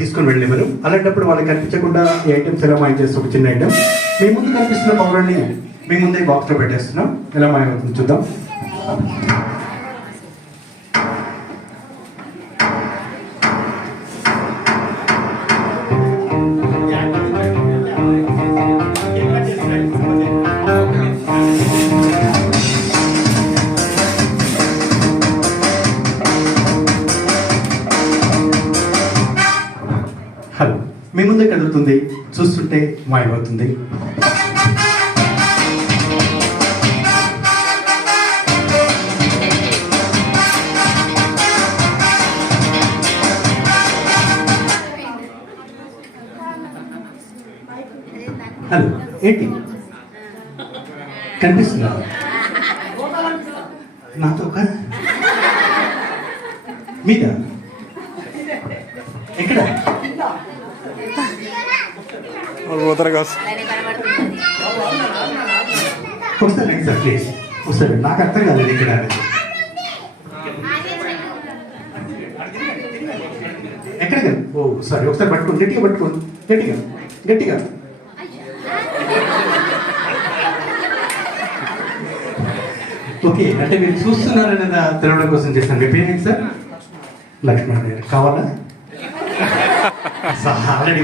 తీసుకొని వెళ్ళేవారు. అలాంటప్పుడు వాళ్ళకి కనిపించకుండా ఈ ఐటమ్స్ ఎలా మాయం చేస్తే ఒక చిన్న ఐటమ్ మీ ముందు కనిపిస్తున్న పౌడర్ని మీ ముందే బాక్స్లో పెట్టేస్తున్నాం. ఎలా మాయమవుతుంది చూద్దాం. హలో, మీ ముందే కదులుతుంది, చూస్తుంటే మాయమవుతుంది. హలో, ఏంటి కనిపిస్తుందా? నాతో ఒక మీద ఎక్కడ వస్తాను సార్, ప్లీజ్ వస్తాను. నాకు అర్థం కాలేదు ఇక్కడ. ఎక్కడ? ఓ సారీ, ఒకసారి పట్టుకోండి, గట్టిగా పట్టుకోండి, గట్టిగా గట్టిగా. ఓకే, అంటే మీరు చూస్తున్నారని తెలవడం కోసం చేస్తాను. మీ పేరేంటి సార్? లక్ష్మణ్ గారు. కావాలా? ఆల్రెడీ